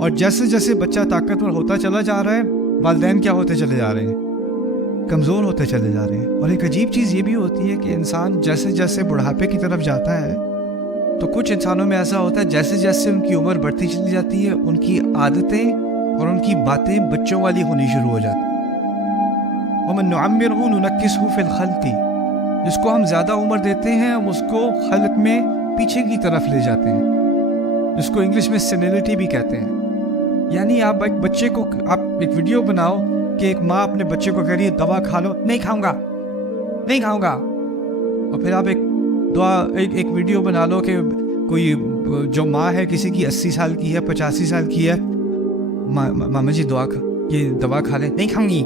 اور جیسے جیسے بچہ طاقتور ہوتا چلا جا رہا ہے، والدین کیا ہوتے چلے جا رہے ہیں؟ کمزور ہوتے چلے جا رہے ہیں۔ اور ایک عجیب چیز یہ بھی ہوتی ہے کہ انسان جیسے جیسے بڑھاپے کی طرف جاتا ہے تو کچھ انسانوں میں ایسا ہوتا ہے جیسے جیسے ان کی عمر بڑھتی چلی جاتی ہے، ان کی عادتیں اور ان کی باتیں بچوں والی ہونی شروع ہو جاتی ہیں۔ وَمَن نُعَمِّرْهُ نُنَكِّسْهُ فِي الْخَلْقِ، جس کو ہم زیادہ عمر دیتے ہیں ہم اس کو خلق میں پیچھے کی طرف لے جاتے ہیں، جس کو انگلش میں سینیلٹی بھی کہتے ہیں۔ یعنی آپ ایک بچے کو، آپ ایک ویڈیو بناؤ کہ ایک ماں اپنے بچے کو کہہ رہی ہے دوا کھا لو، نہیں کھاؤں گا، نہیں کھاؤں گا، اور پھر آپ ایک ویڈیو بنا لو کہ کوئی جو ماں ہے کسی کی 80 سال کی ہے، 85 سال کی ہے، ماما جی یہ دوا کھا لیں، نہیں کھاؤں گی۔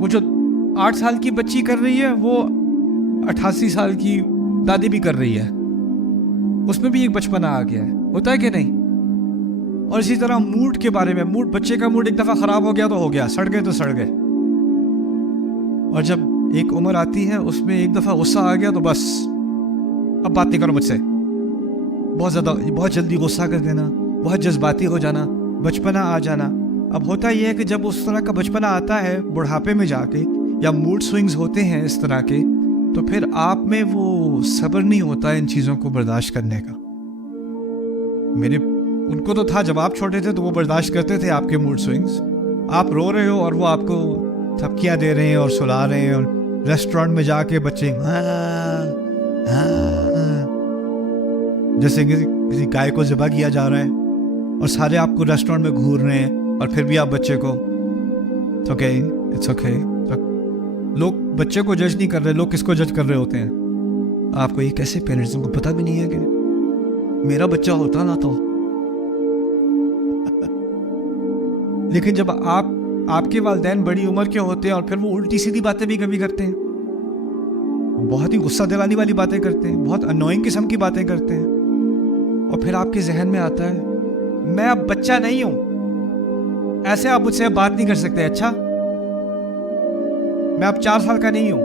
وہ جو 8 سال کی بچی کر رہی ہے وہ 88 سال کی دادی بھی کر رہی ہے، اس میں بھی ایک بچپنا آ گیا ہے، ہوتا ہے کہ نہیں؟ اور اسی طرح موڈ کے بارے میں، بچے کا موڈ ایک دفعہ خراب ہو گیا تو ہو گیا، سڑ گئے تو سڑ گئے، اور جب ایک عمر آتی ہے اس میں ایک دفعہ غصہ آ گیا تو بس اب بات نہیں کرو مجھ سے، بہت جلدی غصہ کر دینا، بہت جذباتی ہو جانا، بچپنا آ جانا۔ اب ہوتا یہ ہے کہ جب اس طرح کا بچپنا آتا ہے بڑھاپے میں جا کے، یا موڈ سوئنگز ہوتے ہیں اس طرح کے، تو پھر آپ میں وہ صبر نہیں ہوتا ان چیزوں کو برداشت کرنے کا۔ ان کو تو تھا جب آپ چھوٹے تھے تو وہ برداشت کرتے تھے آپ کے موڈ سوئنگز، آپ رو رہے ہو اور وہ آپ کو تھپکیاں دے رہے ہیں اور سلا رہے ہیں، اور ریسٹورینٹ میں جا کے بچے جیسے کسی گائے کو ذبح کیا جا رہا ہے، اور سارے آپ کو ریسٹورینٹ میں گھور رہے ہیں، اور پھر بھی آپ بچے کو اٹس اوکے۔ لوگ بچے کو جج نہیں کر رہے، لوگ کس کو جج کر رہے ہوتے ہیں؟ آپ کو یہ کیسے پیرنٹس کو پتہ بھی نہیں ہے کہ میرا بچہ ہوتا نا تو۔ لیکن جب آپ کے والدین بڑی عمر کے ہوتے ہیں اور پھر وہ الٹی سیدھی باتیں بھی کبھی کرتے ہیں، بہت ہی غصہ دلانے والی باتیں کرتے ہیں، بہت انوائنگ قسم کی باتیں کرتے ہیں، اور پھر آپ کے ذہن میں آتا ہے میں اب بچہ نہیں ہوں، ایسے آپ مجھ سے بات نہیں کر سکتے، اچھا میں اب 4 سال کا نہیں ہوں،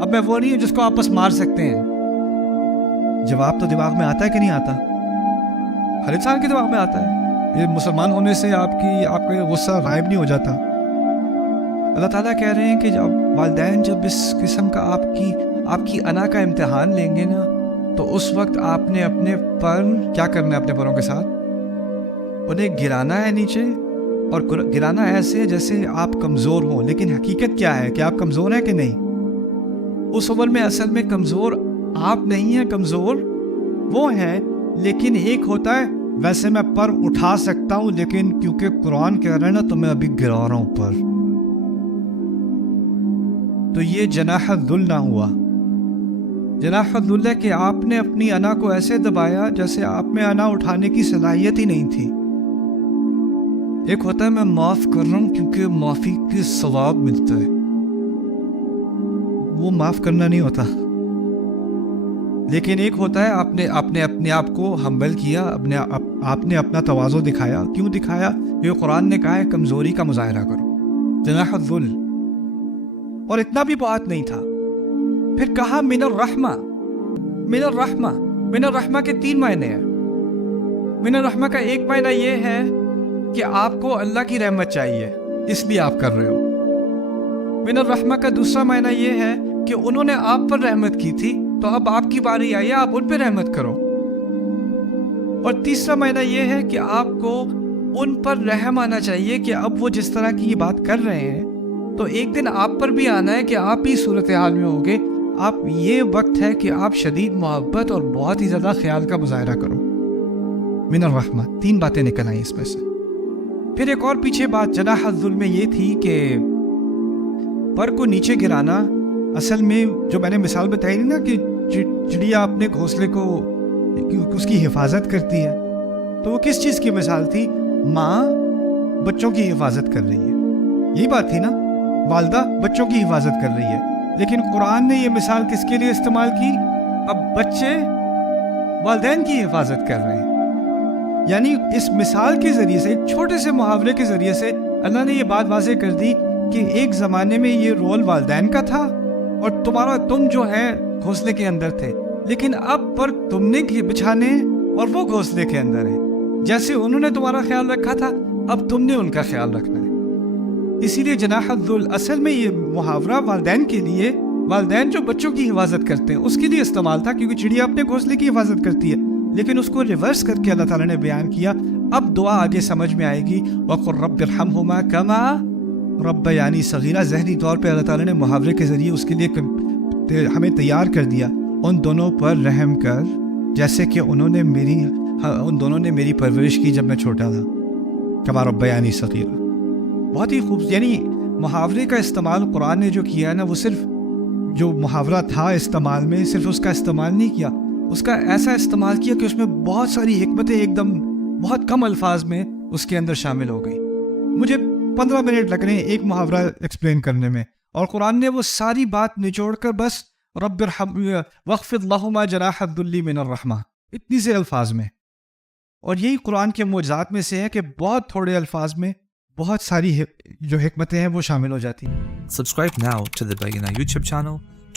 اب میں وہ نہیں ہوں جس کو آپ بس مار سکتے ہیں۔ جواب تو دماغ میں آتا ہے کہ نہیں آتا؟ ہر انسان کے دماغ میں آتا ہے۔ یہ مسلمان ہونے سے آپ کا یہ غصہ غائب نہیں ہو جاتا۔ اللہ تعالیٰ کہہ رہے ہیں کہ جب والدین جب اس قسم کا آپ کی انا کا امتحان لیں گے نا، تو اس وقت آپ نے اپنے پر کیا کرنا ہے؟ اپنے پروں کے ساتھ انہیں گرانا ہے نیچے، اور گرانا ایسے جیسے آپ کمزور ہوں۔ لیکن حقیقت کیا ہے کہ آپ کمزور ہیں کہ نہیں؟ اس عمر میں اصل میں کمزور آپ نہیں ہیں، کمزور وہ ہیں۔ لیکن ایک ہوتا ہے ویسے میں پر اٹھا سکتا ہوں، لیکن کیونکہ قرآن کہہ رہا ہے نا تو میں ابھی گرا رہا ہوں پر، تو یہ جناح الذل نہ ہوا۔ جناح الذل ہے کہ آپ نے اپنی انا کو ایسے دبایا جیسے آپ میں انا اٹھانے کی صلاحیت ہی نہیں تھی۔ ایک ہوتا ہے میں معاف کر رہا ہوں کیونکہ معافی کے ثواب ملتا ہے، وہ معاف کرنا نہیں ہوتا۔ لیکن ایک ہوتا ہے آپ نے اپنے آپ کو ہمبل کیا، آپ نے اپنا تواضع دکھایا۔ کیوں دکھایا؟ یہ قرآن نے کہا ہے کمزوری کا مظاہرہ کرو، جناح الذل۔ اور اتنا بھی بات نہیں تھا، پھر کہا من الرحمہ۔ من الرحمہ، من الرحمہ کے 3 معنی ہیں۔ من الرحمہ کا ایک معنی یہ ہے کہ آپ کو اللہ کی رحمت چاہیے اس لیے آپ کر رہے ہو۔ من الرحمہ کا دوسرا معنی یہ ہے کہ انہوں نے آپ پر رحمت کی تھی تو اب آپ کی باری آئی ہے، آپ ان پہ رحمت کرو۔ اور تیسرا معنی یہ ہے کہ آپ کو ان پر رحم آنا چاہیے کہ اب وہ جس طرح کی یہ بات کر رہے ہیں تو ایک دن آپ پر بھی آنا ہے کہ آپ بھی صورتحال میں ہوگے۔ آپ یہ وقت ہے کہ آپ شدید محبت اور بہت ہی زیادہ خیال کا مظاہرہ کرو۔ من الرحمہ 3 باتیں نکل آئیں اس میں سے۔ پھر ایک اور پیچھے بات جناح الذل میں یہ تھی کہ پر کو نیچے گرانا، اصل میں جو میں نے مثال بتائی نا کہ چڑیا اپنے گھونسلے کو اس کی حفاظت کرتی ہے، تو وہ کس چیز کی مثال تھی؟ ماں بچوں کی حفاظت کر رہی ہے، یہی بات تھی نا، والدہ بچوں کی حفاظت کر رہی ہے۔ لیکن قرآن نے یہ مثال کس کے لیے استعمال کی؟ اب بچے والدین کی حفاظت کر رہے ہیں۔ یعنی اس مثال کے ذریعے سے، ایک چھوٹے سے محاورے کے ذریعے سے اللہ نے یہ بات واضح کر دی کہ ایک زمانے میں یہ رول والدین کا تھا اور تم جو ہے گھونسلے کے اندر تھے، لیکن اب پر تم نے بچھانے اور وہ گھونسلے کے اندر ہے۔ جیسے انہوں نے تمہارا خیال رکھا تھا اب تم نے ان کا خیال رکھنا ہے. اسی لیے جناح الذل اصل میں یہ محاورہ والدین کے لیے، والدین جو بچوں کی حفاظت کرتے ہیں اس کے لیے استعمال تھا، کیونکہ چڑیا اپنے گھونسلے کی حفاظت کرتی ہے. لیکن اس کو ریورس کر کے اللہ تعالیٰ نے بیان کیا. اب دعا آگے سمجھ میں آئے گی. وَقُلْ رَبِّ ارْحَمْهُمَا كَمَا رَبَّيَانِي صَغِيرًا. ذہنی طور پہ اللہ تعالیٰ نے محاورے کے ذریعے اس کے لیے ہمیں تیار کر دیا. ان دونوں پر رحم کر جیسے کہ ان دونوں نے میری پرورش کی جب میں چھوٹا تھا. كَمَا رَبَّيَانِي صَغِيرًا. بہت ہی خوبصورت، یعنی محاورے کا استعمال قرآن نے جو کیا ہے نا، وہ صرف جو محاورہ تھا استعمال میں صرف اس کا استعمال نہیں کیا، اس کا ایسا استعمال کیا کہ اس میں بہت ساری حکمتیں ایک دم بہت کم الفاظ میں اس کے اندر شامل ہو گئی. مجھے 15 منٹ لگ رہے ہیں ایک محاورہ ایکسپلین کرنے میں، اور قرآن نے وہ ساری بات نچوڑ کر بس رب ارحم واخفض لہما جناح الذل من الرحمہ، اتنی سے الفاظ میں. اور یہی قرآن کے معجزات میں سے ہے کہ بہت تھوڑے الفاظ میں بہت ساری جو حکمتیں ہیں وہ شامل ہو جاتی ہیں. Subscribe now to the Bayyinah YouTube channel